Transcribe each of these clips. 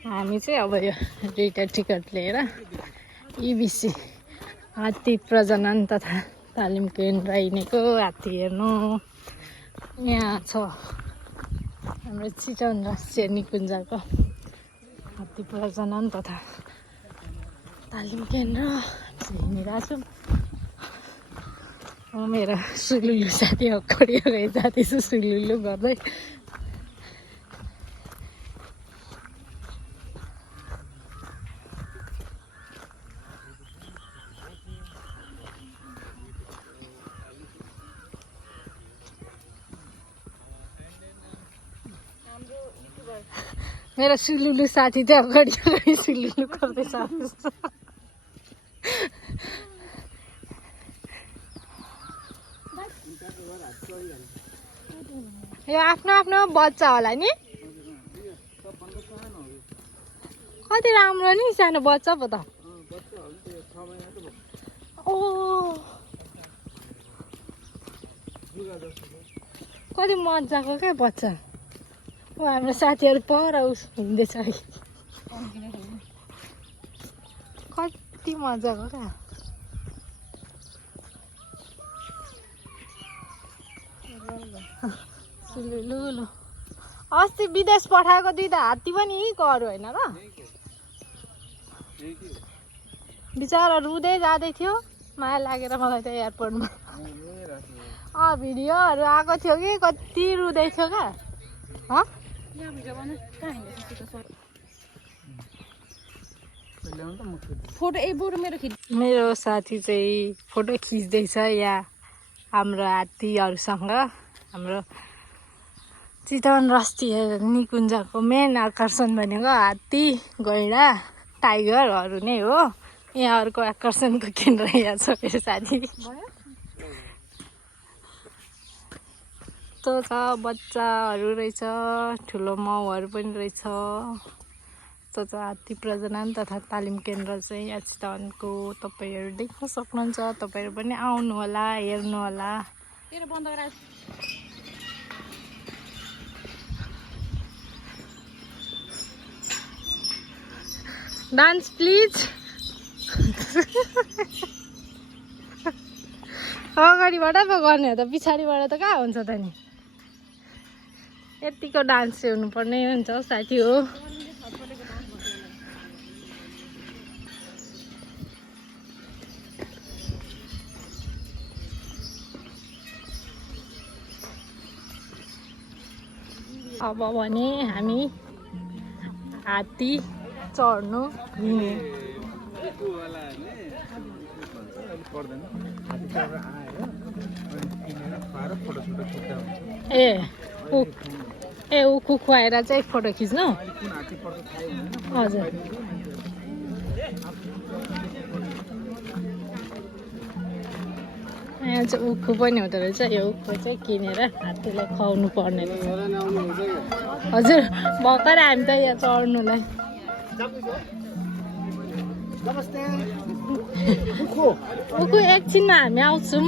हामी चाहिँ अब यो दुईटा टिकट लिएर इबिसी हात्ती प्रजनन तथा तालिम केन्द्र हिँडेको। हात्ती हेर्नु यहाँ छ हाम्रो चितवन राष्ट्रिय निकुञ्जको हात्ती प्रजनन तथा तालिम केन्द्र हिँडिरहेको छु। मेरो सुलुलु साथी अगाडि अगाडि जाँदैछु सुलुलु गर्दै। मेरो सुलुलु साथी चाहिँ अगाडि अगाडि सुलुलु गर्दैछ। यो आफ्नो आफ्नो बच्चा होला नि। कति राम्रो नि सानो बच्चा पो त। ओ कति मजाको क्या बच्चा। ओ हाम्रो साथीहरू पर हिँड्दैछ कति मजाको क्या। सुलुलु अस्ति विदेश पठाएको दुईटा हात्ती पनि कर होइन र। बिचरा रुँदै जाँदै थियो माया लागेर मलाई त एयरपोर्टमा भिडियोहरू आएको थियो कि कति रुँदै थियो क्या। मेरो साथी चाहिँ फोटो खिच्दैछ यहाँ हाम्रो हात्तीहरूसँग। हाम्रो चितवन राष्ट्रिय निकुञ्जको मेन आकर्षण भनेको हात्ती गैँडा टाइगरहरू नै हो। यहाँ अर्को आकर्षणको केन्द्र यहाँ छ मेरो साथी। तो छ बच्चाहरू रहेछ ठुलो माउहरू पनि रहेछ। तो छ हात्ती प्रजनन तथा तालिम केन्द्र चाहिँ यहाँ चितवनको तपाईँहरू देख्न सक्नुहुन्छ। तपाईँहरू पनि आउनु होला हेर्नु होला। Dance please. अगाडिबाट पो गर्ने हो त पछाडिबाट त कहाँ हुन्छ त नि। यतिको डान्स हुनुपर्ने हुन्छ साथी हो। अब भने हामी हात्ती चढ्नु हिँड्ने। ए उखु खुवाएर चाहिँ फोटो खिच्नु। हजुर यहाँ चाहिँ उखु पनि हुँदो रहेछ। यो उखु चाहिँ किनेर हात्तीलाई खुवाउनु पर्ने रहेछ। हजुर भर्खर हामी त यहाँ चढ्नुलाई। उखु एकछिनमा हामी आउँछौँ।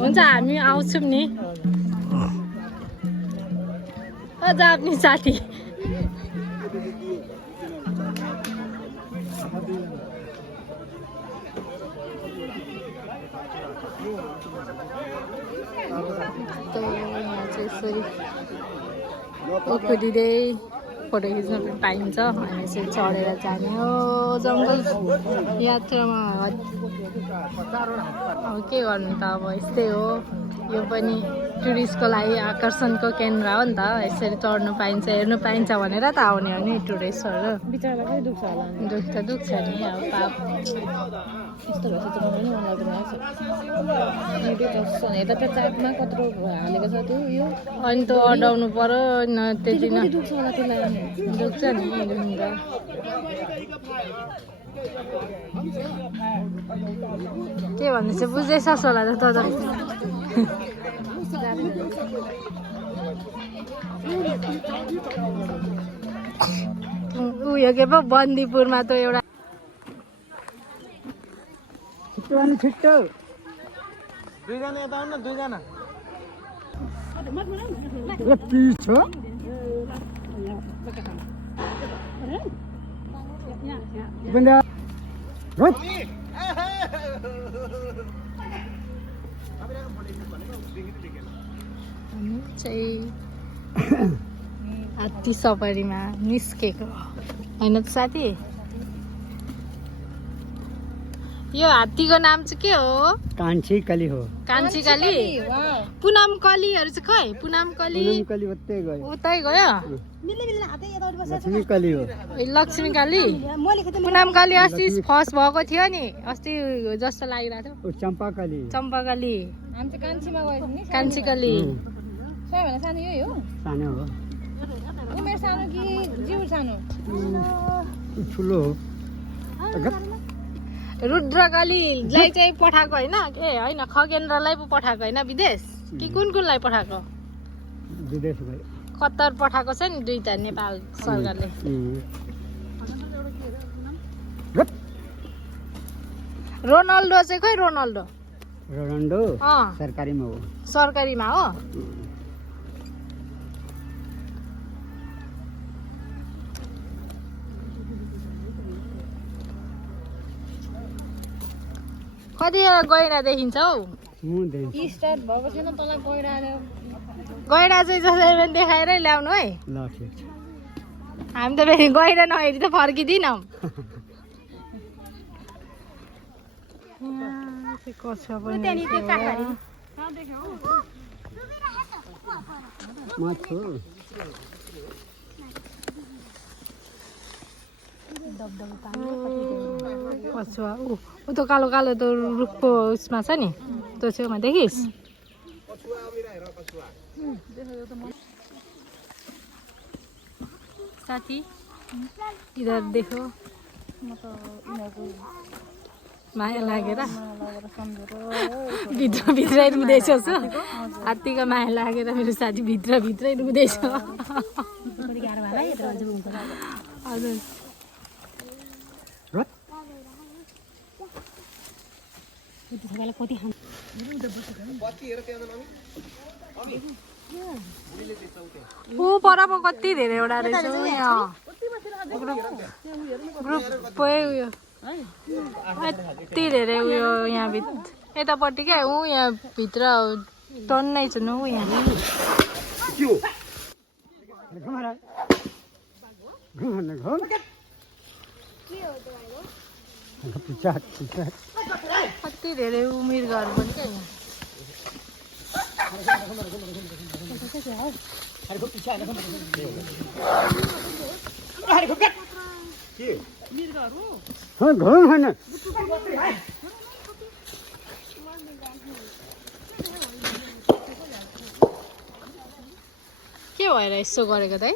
हुन्छ हामी आउँछौँ नि। जाप्ने साथी यहाँ चाहिँ यसरी उखु दिँदै फोटो खिच्न पाइन्छ। हामी चाहिँ चढेर जाने हो जङ्गल यात्रामा। अब के गर्नु त अब यस्तै हो। यो पनि टुरिस्टको लागि आकर्षणको केन्द्र हो नि त। यसरी चढ्नु पाइन्छ हेर्नु पाइन्छ भनेर त आउने हो नि टुरिस्टहरू। बिचरा पनि दुख्छ होला। दुख्छ त दुख्छ नि अब पाप। यस्तो भएछ त मलाई पनि मन लाग्दैन। यता त चाटमा कत्रो हालेको छ त्यो यो। अनि त अडाउनु पर्यो न त्यति नै दुख्छ होला त्यसलाई। दुख्छ नि दुख्छ। के भन्दैछ बुझ्दैछ होला त त। उयो के पो बन्दीपुरमा त एउटा छिट्टो दुईजना यता आउनु न दुईजना। पिच हो बन्दा चाहिँ हात्ती सफारीमा निस्केको होइन त साथी यो हात्तीको नाम चाहिँ के हो कान्छी कली हो कान्छी काली पुनम कलीहरू चाहिँ खै पुनम कली कली उतै गयो उतै गयो लक्ष्मी कली हो ए, लक्ष्मी काली पुनम काली अस्ति फर्स्ट भएको थियो नि अस्ति जस्तो लागिरहेको थियो चम्पा कली चम्पा काली हामी चाहिँ कान्छीमा गयो नि कान्छी काली सबैभन्दा सानो यही हो सानो हो उमेर सानो कि जिउ सानो ठुलो हो रुद्रकालीलाई चाहिँ पठाएको होइन ए होइन खगेन्द्रलाई पो पठाएको होइन विदेश कि कुन कुनलाई पठाएको विदेश गयो कतार पठाएको छ नि दुईटा नेपाल सरकारले रोनाल्डो चाहिँ खै रोनाल्डो रोनाल्डो अँ सरकारीमा हो सरकारीमा हो कति गैँडा देखिन्छ हौ स्टार्ट भएको छैन तँलाई गइरहेको गैँडा चाहिँ जसरी देखाएरै ल्याउनु है ल ठिक छ हामी त फेरि गैँडा नहेरी त फर्किँदिनौँ कछुवा पनि माछु कछुवा ऊ त कालो कालो त रुखको उसमा छ नि त्यो छेउमा देखिस् साथी इधर देखो माया लागेर भित्र भित्रै रुँदैछ हात्तीको माया लागेर मेरो साथी भित्र भित्रै रुँदैछ हजुर ऊ पर पो कति धेरैवटा रहेछ हौ यहाँ ग्रुपै उयो यति धेरै उयो यहाँ यतापट्टि क्या ऊ यहाँ भित्र टन्नै छ ऊ यहाँ कति धेरै मृगहरू पनि क्या यहाँ के भएर यसो गरेको त है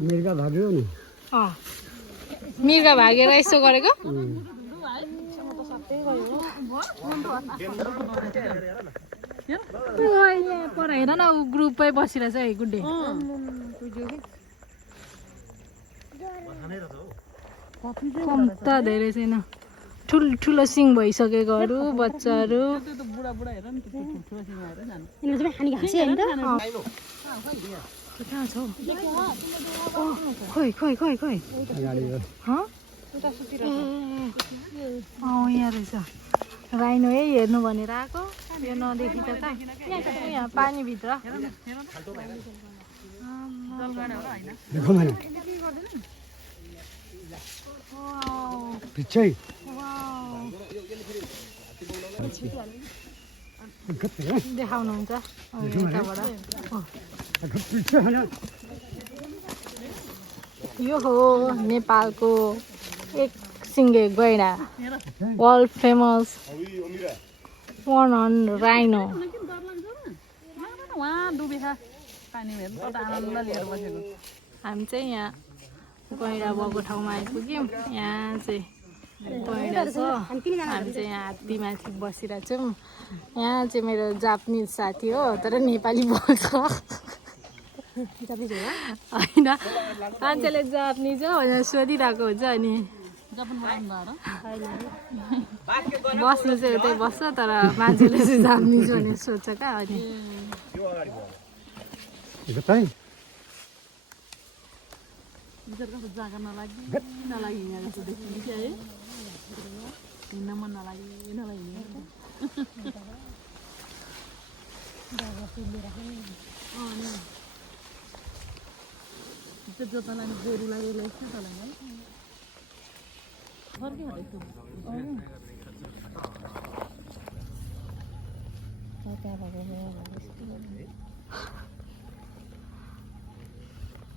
मृगा भाग्यो नि मृगा भागेर यसो गरेको पर हेर न ऊ ग्रुपै बसिरहेछ है गुड्डे कम त धेरै छैन ठुलो सिङ भइसकेकोहरू बच्चाहरू कहाँ छ खोइ खोइ खोइ खोइ यहाँ रहेछ राइनो है हेर्नु भनेर आएको यो नदेखि त कहाँ यहाँ पानीभित्र देखाउनुहुन्छ यताबाट यो हो नेपालको एक सिङ्गे गैँडा world famous one horn rhino हामी चाहिँ यहाँ गैँडा भएको ठाउँमा आइपुग्यौँ यहाँ चाहिँ गैँडा छ हामी चाहिँ यहाँ हात्तीमाथि बसिरहेको छौँ यहाँ चाहिँ मेरो जापानिज साथी हो तर नेपाली बोल्छ होइन मान्छेले जापानिज हो भनेर सोधिरहेको हुन्छ अनि बस्नु चाहिँ उतै बस्छ तर मान्छेले चाहिँ जानिन्छ भने सोध्छ क्या अनि जागा नलागी यहाँ जस्तो देखिन्छ है हिँड्न मन नलागी त्यो जोत्नलाई गोरुलाई ल्याइछ तँलाई है फर्कै हालेको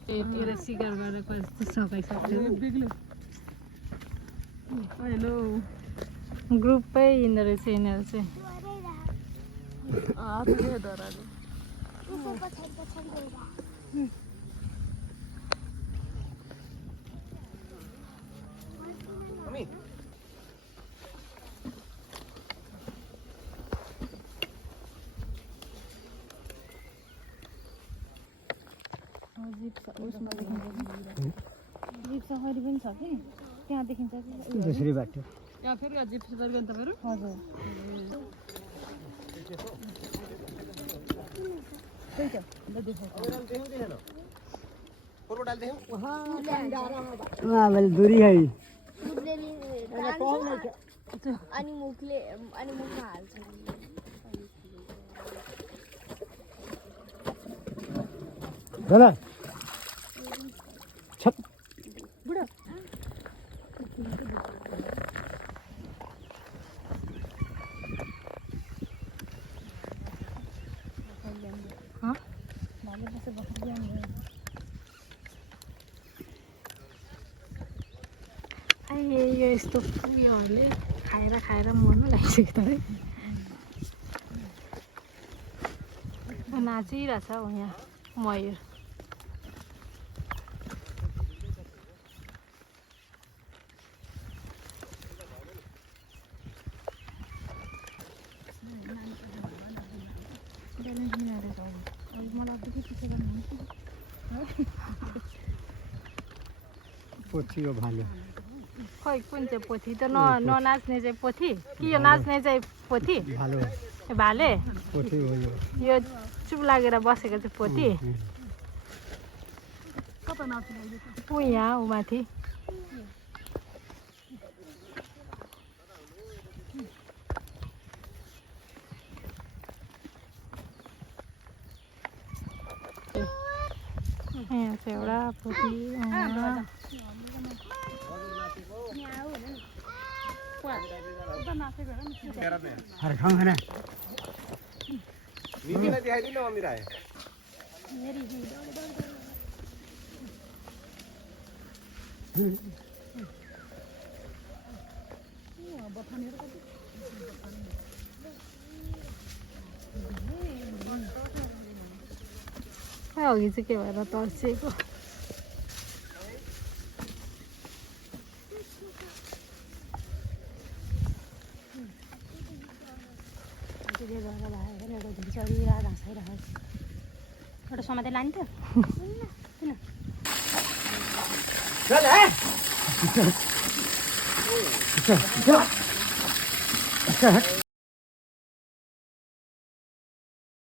यतिखेर सिकार गरेर कस्तो सकाइसक्यो बेग्लो हेलो ग्रुपै हिँड्दो रहेछ यिनीहरू चाहिँ धराले जिप सफारी पनि छ कि त्यहाँ देखिन्छ कि दोस्रो बाटो यहाँ फेरि जिप सफारी गर्ने तपाईँहरू हजुर त्यही त मैले दूरी है अनि मुखमा हाल्छ गला छप यो यस्तो उयोहरूले खाएर मर्नु लागिसक्यो त है नाचिरहेछ हौ यहाँ मयूर पोथीको भालो खोइ कुन चाहिँ पोथी त ननाच्ने चाहिँ पोथी कि यो नाच्ने चाहिँ पोथी भालो भाले पोथी हो यो यो चुप लागेर बसेको चाहिँ पोथी ऊ यहाँ ऊ माथि यहाँ चाहिँ एउटा पोथी हर खाऊं है ना नीचे ना दिखाई दी ना मम्मी राय अघि चाहिँ के भएर तर्सिएको एउटा समाते लान्थ्यो चल है